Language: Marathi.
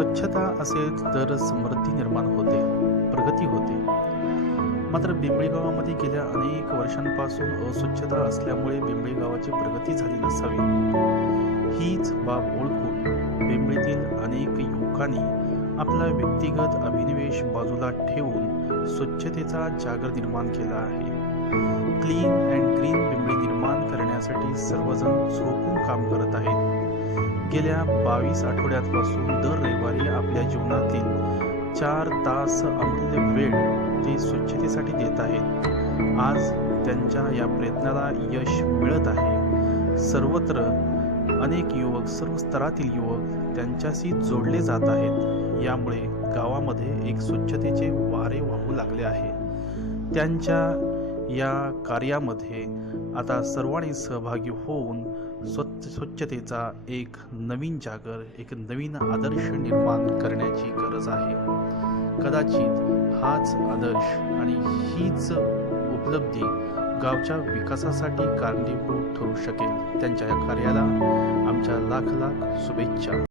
स्वच्छता असेल तर समृद्धी निर्माण होते प्रगती होते. मात्र बिंबळी गावामध्ये गेल्या अनेक वर्षांपासून अस्वच्छता असल्यामुळे बिंबळी गावाची प्रगती झाली नसावी. हीच बाब ओळखून बिंबळीतील अनेक युवकांनी आपला व्यक्तिगत अभिनिवेश बाजूला ठेवून स्वच्छतेचा जागर निर्माण केला आहे. क्लीन अँड ग्रीन बिंबळी निर्माण करण्यासाठी सर्वजण झोकून काम करत आहेत. गेल्या बावीस आठवड्यापासून दर रविवारी आपल्या जीवनातील चार तास अमूल्य वेळ ते स्वच्छतेसाठी देत आहेत. आज त्यांच्या या प्रयत्नाला यश मिळत आहे. सर्वत्र अनेक युवक सर्व स्तरातील युवक त्यांच्याशी जोडले जात आहेत. यामुळे गावामध्ये एक स्वच्छतेचे वारे वाहू लागले आहे. त्यांच्या या कार्यामध्ये आता सर्वांनी सहभागी होऊन स्वच्छ स्वच्छतेचा एक नवीन जागर एक नवीन आदर्श निर्माण करण्याची गरज आहे. कदाचित हाच आदर्श आणि हीच उपलब्धी गावच्या विकासासाठी कारणीभूत ठरू शकेल. त्यांच्या या कार्याला आमच्या लाख लाख शुभेच्छा.